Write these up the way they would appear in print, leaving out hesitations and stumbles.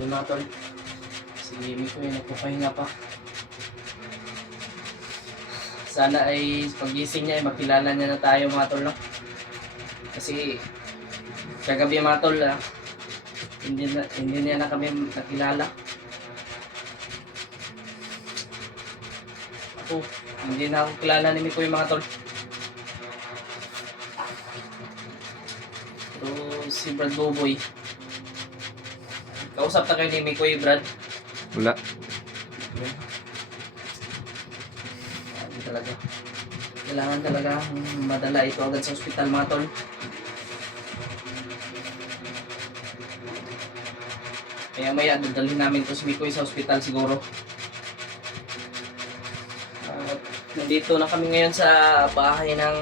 Yung mga tol, si Mikoy nagpapahinga pa. Sana ay pagising niya ay makilala niya na tayo mga tol, no? Kasi kagabi mga tol, hindi niya na kami nakilala. Ako, hindi na ako kilala ni Mikoy mga tol. Pero si Brad Boboy, kausap na kayo ni Mikoy, Brad? Wala. Hindi talaga. Kailangan talaga madala ito agad sa ospital mga tol. Maya dadalhin namin to si Mikoy sa ospital siguro. Nandito na kami ngayon sa bahay ng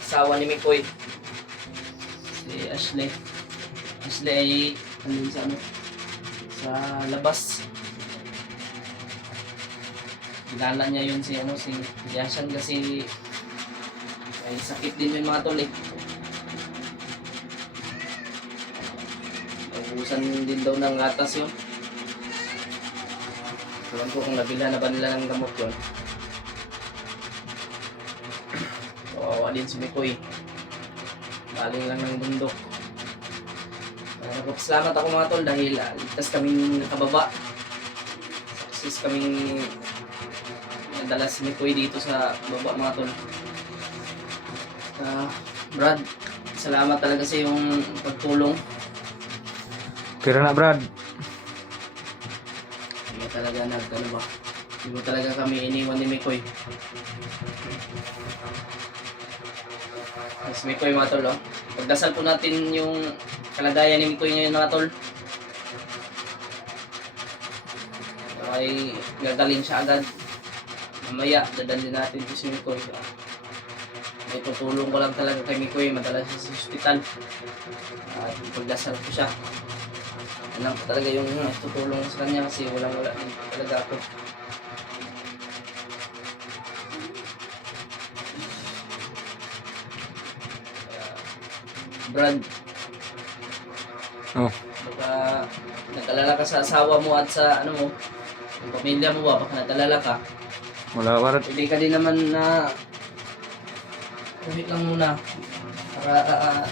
asawa ni Mikoy. Si Ashley. Ashley ay andun sa sa labas. Kilala niya yun si Yashan kasi may sakit din yung mga tol eh. Naubusan din daw ng gatas yun. Ewan ko kung nabila na ba nila ng gamot yun. Kawawa din si Mikoy. Baling lang ng bundok. Nagpapasalamat ako mga tol dahil ligtas kaming nakababa. Success kaming nadala si Mikoy dito sa baba mga tol. Brad, salamat talaga sa iyong pagtulong. Kira na, Brad. Hindi mo talaga hindi mo talaga kami iniwan ni Mikoy. Si Mikoy mga tol, oh. Pagdasal po natin yung kalagayan ni Mikoy ngayon mga tol. Ay gagaling siya agad. Mamaya dadalhin natin po si Mikoy. May tutulong ko lang talaga kay Mikoy, madala siya sa ospital. At pagdasal ko siya. Alam ko talaga yung tutulong sa kanya kasi wala din talaga ako. Brad, Oh, baka nag-alala ka sa asawa mo at sa ano mo, yung pamilya mo ba, baka nag-alala ka. wala, Brad. Pwede ka din naman na lang muna para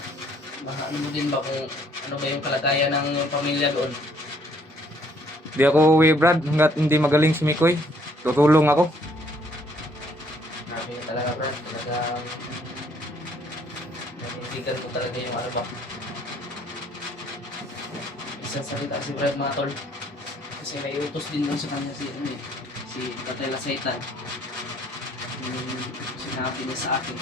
baka ano mo din ba kung ano ba yung kalagayan ng pamilya doon. Di ako uwi, Brad, hanggat hindi magaling si Mikoy. Tutulong ako. Grabe talaga bro, talagang nanitigan ko talaga yung ano ba. Isang salita si Brad mga tol. Kasi may utos din doon sa kanya si Tatay Lasaitan. Sinabi niya sa akin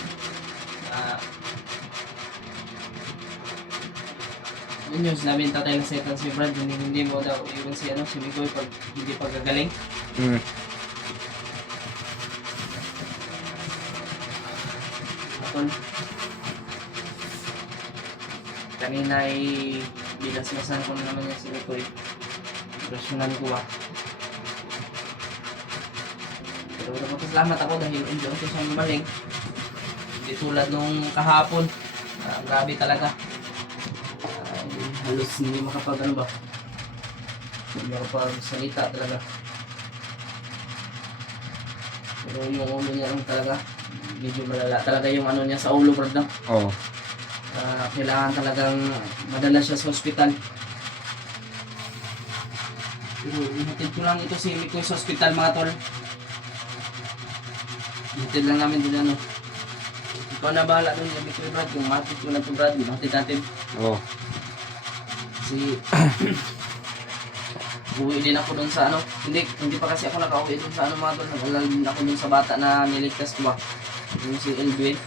yun yung sinabi ng Tatay Lasaitan si Brad, hindi mo daw iwan si Mikoy pag hindi pagkagaling. Tol, kanina ay binasmasan ko na naman niya si Mikoy. Impresyonan ko Pero napapasalamat ako dahil unti-unti siyang gumaling. Hindi tulad nung kahapon. Grabe talaga. Halos hindi hindi makapagsalita talaga. Pero yung ulo niya lang talaga, medyo malala talaga yung ano niya sa ulo, bro. Oo. Kailangan talagang madala siya sa ospital. Pero ihatid ko lang ito si Mikoy sa ospital mga tol. Ihatid lang namin din ano. Ikaw na bahala dun yung Mikoy, Brad. Yung matid ko na ito, Brad. Ihatid natin. Oo. Kasi uwi din ako dun sa ano. Hindi pa kasi ako nakauwi dun sa ano mga tol. Nag-alala din ako dun sa bata na niligtas ko ba. Yung si Elvin.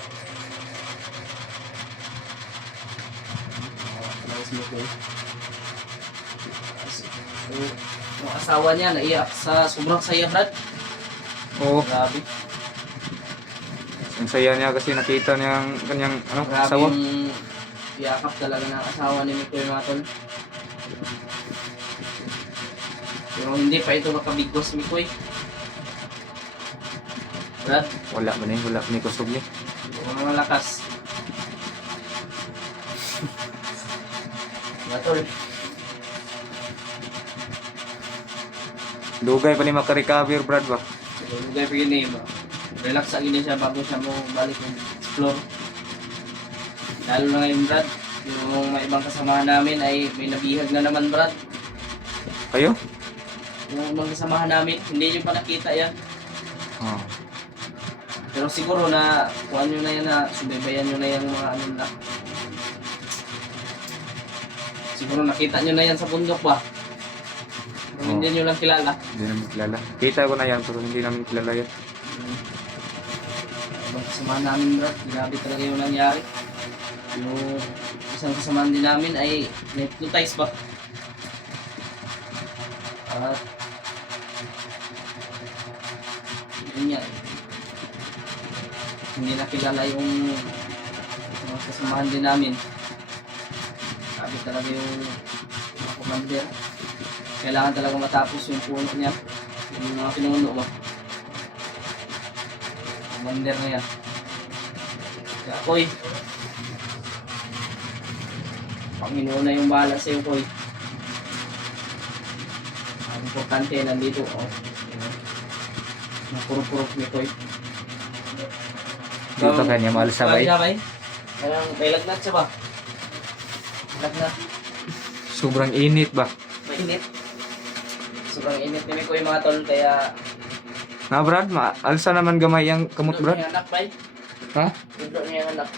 Yung asawa niya naiyak sa sobrang saya, Brad. Oo. Grabe. Ang saya niya kasi nakita niya ang kanyang Grabe asawa. yung yakap talaga ng asawa ni Mikoy mga tol. Pero hindi pa ito makabigos si Mikoy. Brad, Wala pa ni kusog ni. mga malakas. Mga tol. Dugay pa ni makarecover, Brad ba? Lugay pa yun eh. Relax sa gini siya bago siya mo balik ng explore. Lalo na ngayon, Brad. Yung mga ibang kasamahan namin ay may nabihag na naman, Brad. Kayo? Yung ibang kasamahan namin, hindi nyo pa nakita yan. Oh. Pero siguro na kuhan nyo na yan na subaybayan nyo na yung mga ano na. Siguro nakita nyo na yan sa bundok ba? Pero hindi nyo lang kilala. Hindi namin kilala. Kita ko na yan, pero hindi namin kilala yan. Ibang kasamahan namin, Brad, grabe talaga yung nangyari. Yung isang kasamahan din namin ay na-hypnotize ba? At yun yan. Hindi nakilala yung mga kasamahan din namin. Sabi talaga yung mga commander. Kailangan talaga matapos yung puno niya. Yung mga pinuno ba? Commander na yan. Kaya Koy, Panginoon na yung bahala sa'yo, Koy. Ang importante, nandito, oh. Napurok-purok ni Koy. Dito kanya mahal sabay. Sabay. May lagnat siya ba? Lagnat. Sobrang init ba? Mainit. Sobrang init ni Koy mga tol, kaya... Na Brad, alsa naman gamay ang kamot, Brad. Yung anak, bay. Ha? Dito niya yung anak.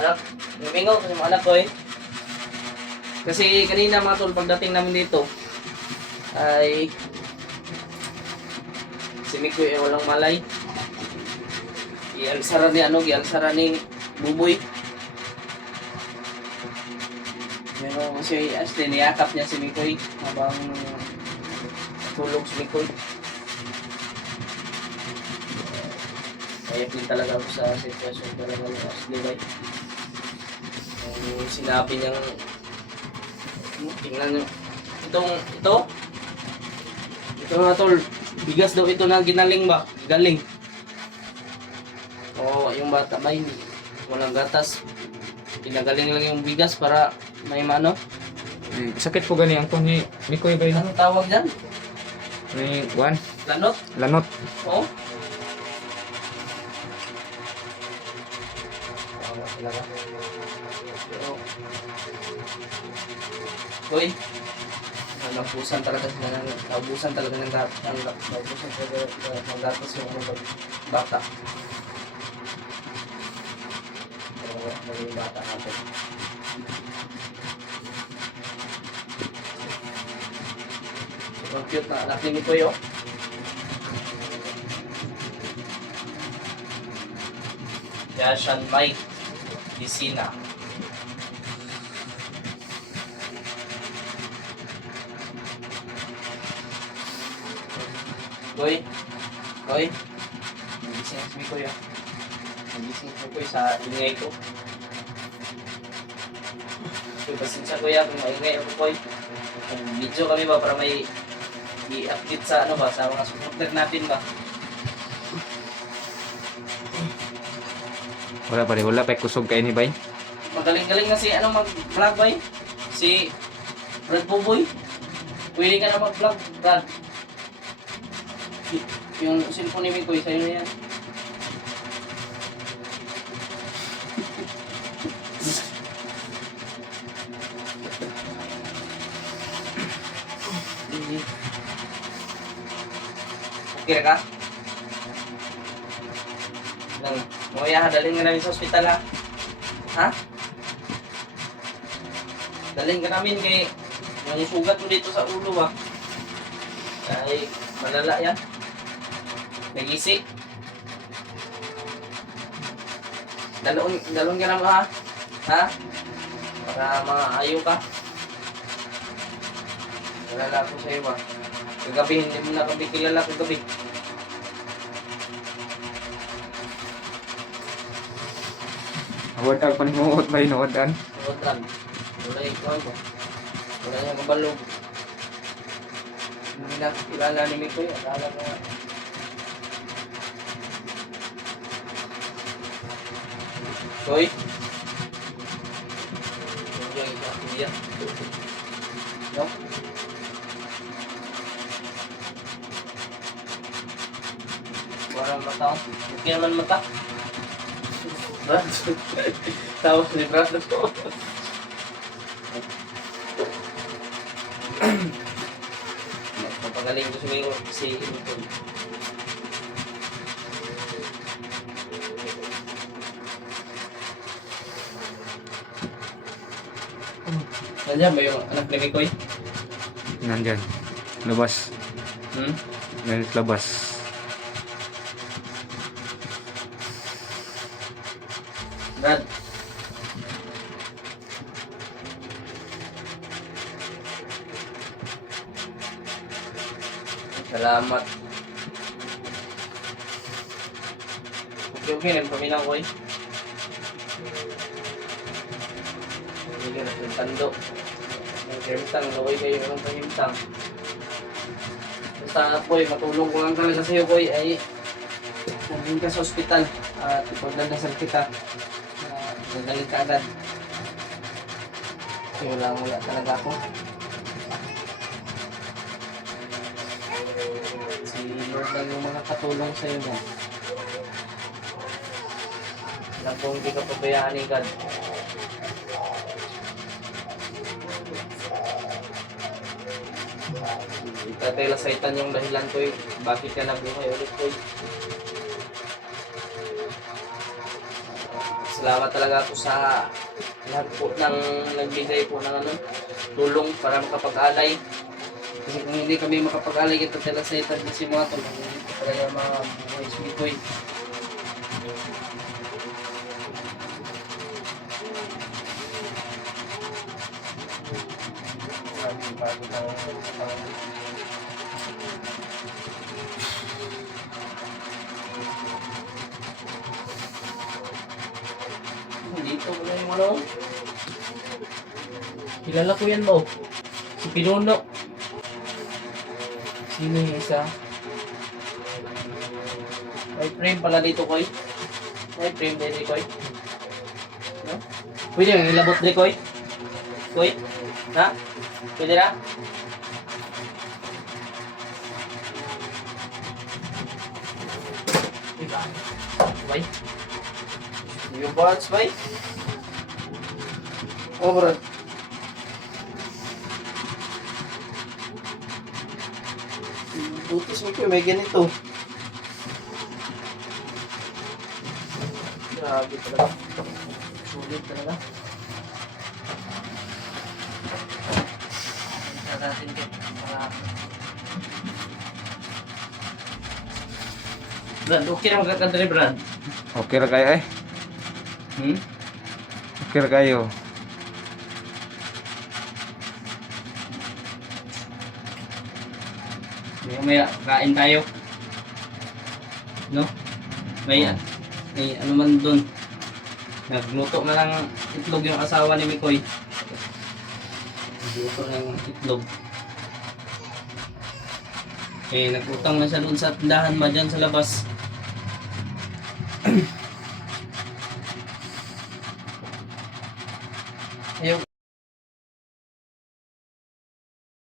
Anak, lumingaw kasi yung anak ko eh. Kasi kanina mga tol, pagdating namin dito, ay si Miko ay walang malay. Gialsara ni gialsara ni Buboy. Pero kasi Ashley, niyakap niya si Mikoy habang tulog si Mikoy. Kaya din talaga ako sa sitwasyon talaga ng Ashley, right? Yung sinabi niyang tingnan nyo ito nga tol, bigas daw ito na ginaling ba? Galing. Oo, yung bata ba hindi walang gatas, ginagaling lang yung bigas para may mano. Sakit po gani ang kung ni Mikoy ba yun? Anong tawag dyan? Ni Juan? Lanot? Lanot. Oo. Tawa talaga. Pero Uy, naubusan talaga sila naubusan talaga ng gatas yung mga bata. Pero maging bata natin. Sobrang cute na anak ni Mikoy, oh. Yashan Mike Disina. Koy, nagising si Mikoy, ah. Nagising si Mikoy sa ingay ko. Koy, pasensya kuya kung maingay ako, Koy. Video kami ba para may i-update sa ano ba, sa mga supporter natin ba? Wala pa kusog kay ni bay. Magaling-galing na si ano mag-vlog ba si Brad Buboy. Pwede ka na mag-vlog, Brad. Yung cellphone ni Mikoy, sa'yo na yan. Okay ka? Nguya, dalhin ka namin sa ospital, ha? Ha? Dalhin ka namin kay yung sugat mo dito sa ulo, ha? Ay, malala yan. Nagisi. Dalon ka naman, ha? Ha? Para maayo ka. Malala ko sa'yo, ha? Kagabi, hindi mo na kami kilala kagabi. Awad ang panimuot ba inuodan? Rotan. Wala ikaw ba? Wala niya kabalog. Hindi na kilala ni Mikoy. Akala mo nga. Koy? Iya. No? Warang mata. Okay naman mata. Brad. Tawa ni Brad na to. Napagaling ko siguro si Hilton. Nandiyan ba yung anak ni Mikoy? Nandyan. Labas. Hmm? Galit labas. Brad. Salamat. Okay, nagpaminaw ko eh. Hindi ka nagpintando. Nagpintang, laway kayo ng pahintang. Basta po matulong ko lang talaga sa'yo ko ay nandun ka sa ospital at ipagdadasal kita. Nagaling ka agad. Kasi wala talaga ako. Si Lord lang yung mga katulong sa'yo mo. Alam ko hindi ka pabayaan ni God. Tatay lasaitan yung dahilan ko eh. Bakit ka nabuhay ulit ko eh. Salamat talaga ako sa lahat po ng nagbigay po ng tulong para makapag-alay. Kasi kung hindi kami makapag-alay ito talasaitan kasi mga ito. Hindi ko talaga mga buhay sumikoy. Dito ko na yung ano. Kilala ko yan ba? Si Pinuno. Sino yung isa? May frame pala dito, Koy. May frame dito, Koy. No? Pwede yung ilabot dito, Koy. Koy? Ha? Pwede na? Diba? Bay? Yung box, bay? Oh, bro. Butis mo ko, may ganito. Grabe talaga. Sulit talaga. Natin din. Brad, okay na magkakanta ni Brad. Okay ra kayo eh. Hmm? Okay ra kayo. Maya, kain tayo. No? May ano man dun. Nagluto na lang itlog yung asawa ni Mikoy. Nagluto ng itlog. Nagutang na siya doon sa tindahan dyan sa labas.